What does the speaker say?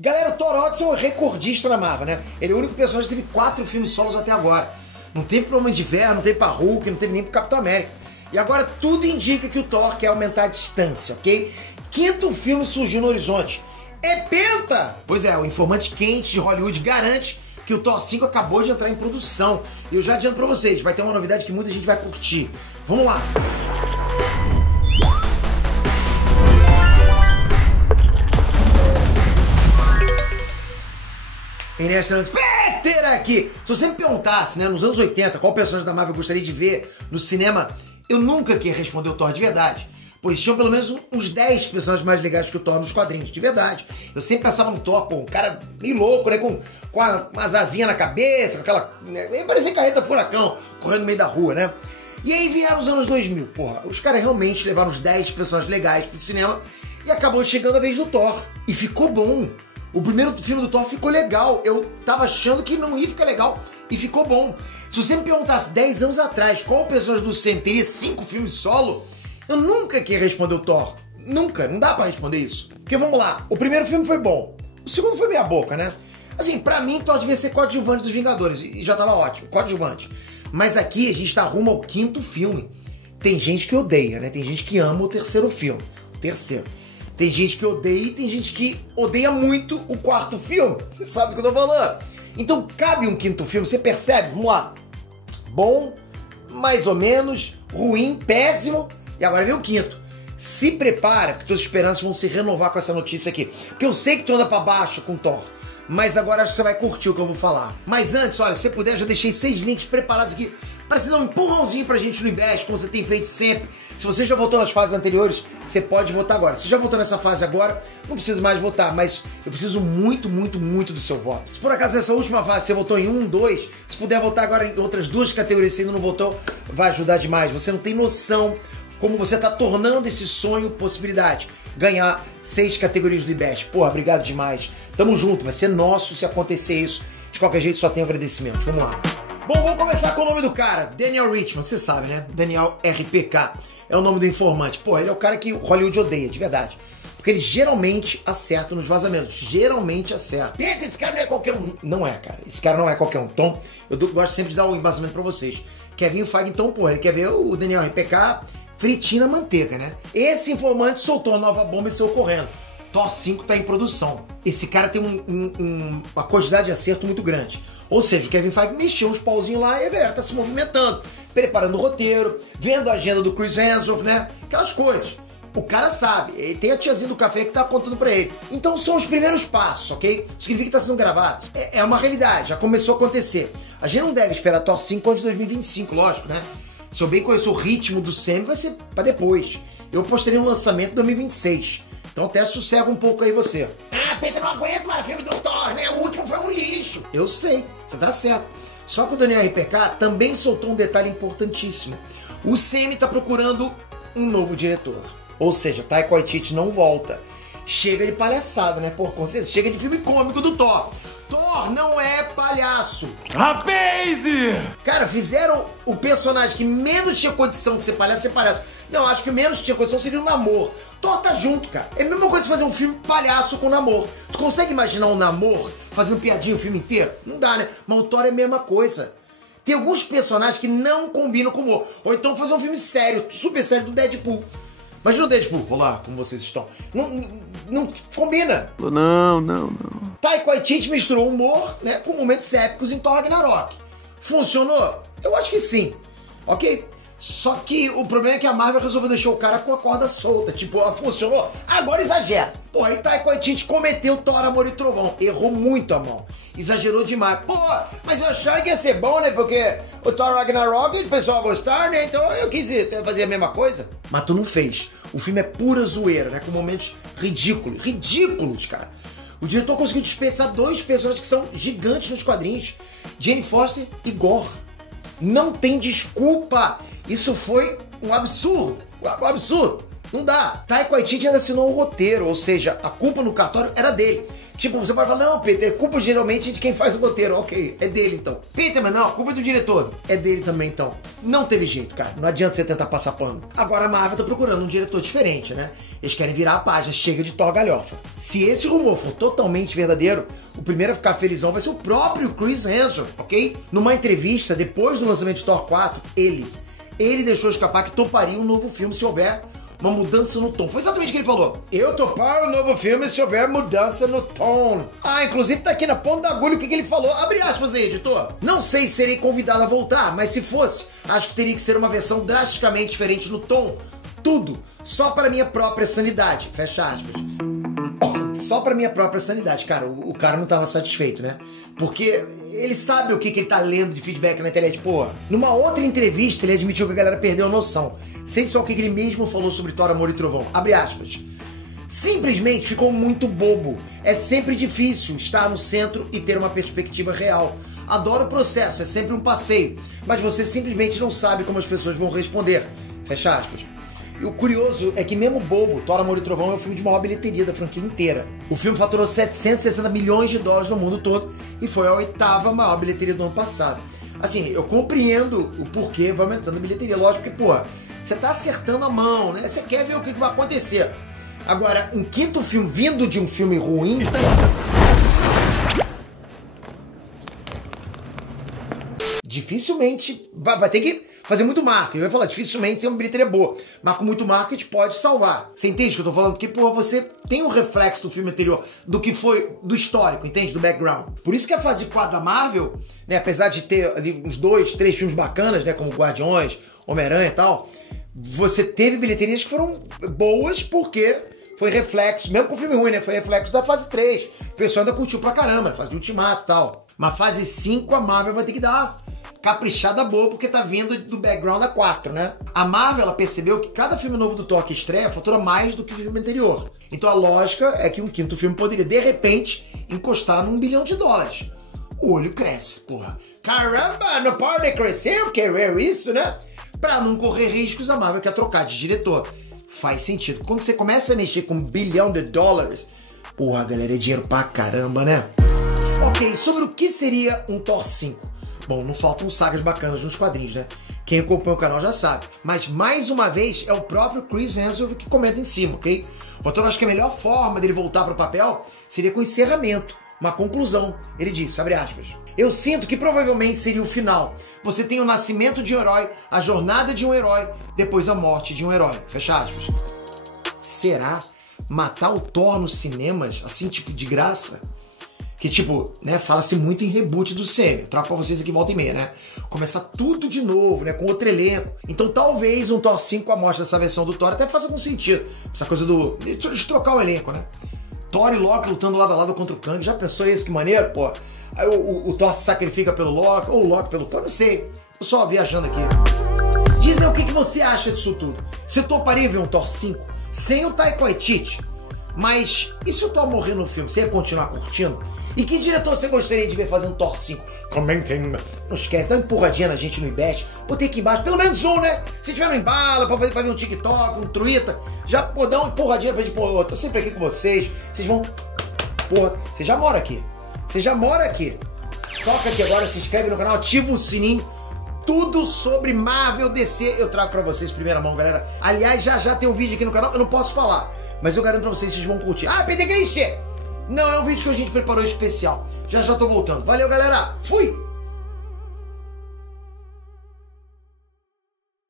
Galera, o Thor Oddsson é um recordista na Marvel, né? Ele é o único personagem que teve 4 filmes solos até agora. Não teve pro Homem de Ferro, não teve pra Hulk, não teve nem pro Capitão América. E agora tudo indica que o Thor quer aumentar a distância, ok? 5º filme surgiu no horizonte. É penta! Pois é, o informante quente de Hollywood garante que o Thor 5 acabou de entrar em produção. E eu já adianto pra vocês, vai ter uma novidade que muita gente vai curtir. Vamos lá! Peter aqui! Se você me perguntasse, né, nos anos 80, qual personagem da Marvel eu gostaria de ver no cinema, eu nunca queria responder o Thor de verdade. Pois tinham pelo menos uns 10 personagens mais legais que o Thor nos quadrinhos, de verdade. Eu sempre pensava no Thor, pô, um cara meio louco, né, com umas asinhas na cabeça, com aquela... Né, parecia carreta furacão, correndo no meio da rua, né? E aí vieram os anos 2000, porra, os caras realmente levaram os 10 personagens legais pro cinema e acabou chegando a vez do Thor. E ficou bom. O primeiro filme do Thor ficou legal. Eu tava achando que não ia ficar legal e ficou bom. Se você me perguntasse 10 anos atrás qual o personagem do Sam teria 5 filmes solo, eu nunca queria responder o Thor. Nunca, não dá pra responder isso. Porque vamos lá, o primeiro filme foi bom. O segundo foi meia boca, né? Assim, pra mim, Thor devia ser coadjuvante dos Vingadores. E já tava ótimo, coadjuvante. Mas aqui a gente tá rumo ao 5º filme. Tem gente que odeia, né? Tem gente que ama o terceiro filme. O terceiro. Tem gente que odeia e tem gente que odeia muito o 4º filme. Você sabe o que eu tô falando. Então cabe um 5º filme, você percebe? Vamos lá. Bom, mais ou menos, ruim, péssimo. E agora vem o 5º. Se prepara, que tuas esperanças vão se renovar com essa notícia aqui. Porque eu sei que tu anda pra baixo com Thor. Mas agora acho que você vai curtir o que eu vou falar. Mas antes, olha, se você puder, já deixei 6 links preparados aqui para você dar um empurrãozinho pra gente no IBEST, como você tem feito sempre. Se você já votou nas fases anteriores, você pode votar agora. Se já votou nessa fase agora, não precisa mais votar, mas eu preciso muito, muito, muito do seu voto. Se por acaso nessa última fase você votou em 1, 2, se puder votar agora em outras 2 categorias, se ainda não votou, vai ajudar demais. Você não tem noção como você tá tornando esse sonho possibilidade. Ganhar 6 categorias do IBEST. Porra, obrigado demais. Tamo junto, vai ser nosso se acontecer isso. De qualquer jeito, só tenho agradecimento. Vamos lá. Bom, vamos começar com o nome do cara, Daniel Richtman, você sabe, né? Daniel RPK é o nome do informante. Pô, ele é o cara que Hollywood odeia, de verdade. Porque ele geralmente acerta nos vazamentos, geralmente acerta. Eita, esse cara não é qualquer um. Não é, cara, esse cara não é qualquer um. Então, eu gosto sempre de dar um embasamento pra vocês. Kevin Feige, então, pô, ele quer ver o Daniel RPK fritinho na manteiga, né? Esse informante soltou a nova bomba e saiu correndo. Thor 5 tá em produção. Esse cara tem uma quantidade de acerto muito grande. Ou seja, o Kevin Feige mexeu uns pauzinhos lá e a galera tá se movimentando, preparando o roteiro, vendo a agenda do Chris Hemsworth, né? Aquelas coisas. O cara sabe, ele tem a tiazinha do café que tá contando pra ele. Então são os primeiros passos, ok? Significa que tá sendo gravado. É uma realidade, já começou a acontecer. A gente não deve esperar Thor 5 antes de 2025, lógico, né? Se eu bem conheço o ritmo do Sam, vai ser pra depois. Eu postaria um lançamento em 2026. Então até sossega um pouco aí você. Ah, Pedro, não aguento mais filme do Thor, né? O último foi um lixo. Eu sei, você tá certo. Só que o Daniel RPK também soltou um detalhe importantíssimo. O Sam tá procurando um novo diretor. Ou seja, Taika Waititi não volta. Chega de palhaçada, né? Por consciência, chega de filme cômico do Thor. Thor não é palhaço. Rapaz! Cara, fizeram o personagem que menos tinha condição de ser palhaço. Não, acho que o menos tinha condição seria o Namor. Thor tá junto, cara. É a mesma coisa de fazer um filme palhaço com o Namor. Tu consegue imaginar um Namor fazendo piadinha o filme inteiro? Não dá, né? Mas o Thor é a mesma coisa. Tem alguns personagens que não combinam com o humor. Ou então fazer um filme sério, super sério do Deadpool. Imagina o Deadpool, olá, como vocês estão. Não combina. Não. Taika Waititi misturou humor, né, com momentos épicos em Thor Ragnarok. Funcionou? Eu acho que sim. Ok? Só que o problema é que a Marvel resolveu deixar o cara com a corda solta. Tipo, funcionou? Agora exagera. Pô, aí Taika Waititi cometeu Thor, Amor e Trovão. Errou muito a mão. Exagerou demais. Pô, mas eu achava que ia ser bom, né? Porque o Thor Ragnarok, o pessoal vai gostar, né? Então eu quis fazer a mesma coisa. Mas tu não fez. O filme é pura zoeira, né? Com momentos ridículos. Ridículos, cara. O diretor conseguiu desperdiçar 2 personagens que são gigantes nos quadrinhos. Jane Foster e Gore. Não tem desculpa. Isso foi um absurdo. Um absurdo. Não dá. Taika Waititi ainda assinou o roteiro, ou seja, a culpa no cartório era dele. Tipo, você pode falar, não, Peter, é culpa geralmente de quem faz o roteiro. Ok, é dele então. Peter, mas não, a culpa é do diretor. É dele também então. Não teve jeito, cara. Não adianta você tentar passar pano. Agora a Marvel tá procurando um diretor diferente, né? Eles querem virar a página, chega de Thor galhofa. Se esse rumor for totalmente verdadeiro, o primeiro a ficar felizão vai ser o próprio Chris Hemsworth, ok? Numa entrevista, depois do lançamento de Thor 4, ele deixou escapar que toparia um novo filme se houver uma mudança no tom. Foi exatamente o que ele falou. Eu topar um novo filme se houver mudança no tom. Ah, inclusive tá aqui na ponta da agulha o que ele falou. Abre aspas aí, editor. Não sei se serei convidado a voltar, mas se fosse, acho que teria que ser uma versão drasticamente diferente no tom. Tudo. Só para minha própria sanidade. Fecha aspas. Só pra minha própria sanidade. Cara, o cara não tava satisfeito, né? Porque ele sabe o que ele tá lendo de feedback na internet. Pô, numa outra entrevista ele admitiu que a galera perdeu a noção. Sente só o que ele mesmo falou sobre Thor, Amor e Trovão. Abre aspas. Simplesmente ficou muito bobo. É sempre difícil estar no centro e ter uma perspectiva real. Adoro o processo, é sempre um passeio. Mas você simplesmente não sabe como as pessoas vão responder. Fecha aspas. E o curioso é que mesmo bobo, Thor, Amor e Trovão é o filme de maior bilheteria da franquia inteira. O filme faturou 760 milhões de dólares no mundo todo e foi a 8ª maior bilheteria do ano passado. Assim, eu compreendo o porquê vai aumentando a bilheteria. Lógico que, pô, você tá acertando a mão, né? Você quer ver o que vai acontecer. Agora, um quinto filme vindo de um filme ruim... dificilmente vai ter que fazer muito marketing. Vai falar, dificilmente tem uma bilheteria boa, mas com muito marketing pode salvar. Você entende o que eu tô falando? Porque, porra, você tem um reflexo do filme anterior, do que foi, do histórico, entende? Do background. Por isso que a fase 4 da Marvel, né, apesar de ter ali uns 2, 3 filmes bacanas, né, como Guardiões, Homem-Aranha e tal, você teve bilheterias que foram boas porque foi reflexo, mesmo pro filme ruim, né, foi reflexo da fase 3. O pessoal ainda curtiu pra caramba, fase de Ultimato e tal. Mas fase 5 a Marvel vai ter que dar caprichada boa, porque tá vindo do background da 4, né? A Marvel, ela percebeu que cada filme novo do Thor que estreia fatura mais do que o filme anterior. Então a lógica é que um quinto filme poderia, de repente, encostar num $1 bilhão. O olho cresce, porra. Caramba, não pode crescer, eu quero isso, né? Pra não correr riscos, a Marvel quer trocar de diretor. Faz sentido. Quando você começa a mexer com $1 bilhão, porra, galera, é dinheiro pra caramba, né? Ok, sobre o que seria um Thor 5? Bom, não faltam sagas bacanas nos quadrinhos, né? Quem acompanha o canal já sabe. Mas, mais uma vez, é o próprio Chris Hemsworth que comenta em cima, ok? O autor acha que a melhor forma dele voltar para o papel seria com encerramento, uma conclusão. Ele disse, abre aspas, eu sinto que provavelmente seria o final. Você tem o nascimento de um herói, a jornada de um herói, depois a morte de um herói. Fecha aspas. Será? Matar o Thor nos cinemas, assim, tipo, de graça? Que, tipo, né, fala-se muito em reboot do CM. Trago pra vocês aqui volta e meia, né? Começar tudo de novo, né? Com outro elenco. Então, talvez um Thor 5 com a morte dessa versão do Thor até faça algum sentido. Essa coisa de trocar o elenco, né? Thor e Loki lutando lado a lado contra o Kang. Já pensou isso? Que maneiro, pô. Aí o Thor se sacrifica pelo Loki, ou o Loki pelo Thor, não sei. Tô só viajando aqui. Dizem o que você acha disso tudo. Você toparia ver um Thor 5 sem o Taika Waititi? Mas e se o Thor morrer no filme? Você ia continuar curtindo? E que diretor você gostaria de ver fazendo Thor 5? Comentem. Não esquece, dá uma empurradinha na gente no IBET. Botei aqui embaixo, pelo menos um, né? Se tiver no embala, pra ver um TikTok, um Twitter, já pô, dá uma empurradinha pra gente, pô, eu tô sempre aqui com vocês. Vocês vão... Porra, você já mora aqui. Você já mora aqui. Toca aqui agora, se inscreve no canal, ativa o sininho. Tudo sobre Marvel DC eu trago pra vocês em primeira mão, galera. Aliás, já tem um vídeo aqui no canal, eu não posso falar, mas eu garanto pra vocês que vocês vão curtir. Ah, Peter Christian! Não, é um vídeo que a gente preparou especial. Já tô voltando. Valeu, galera. Fui!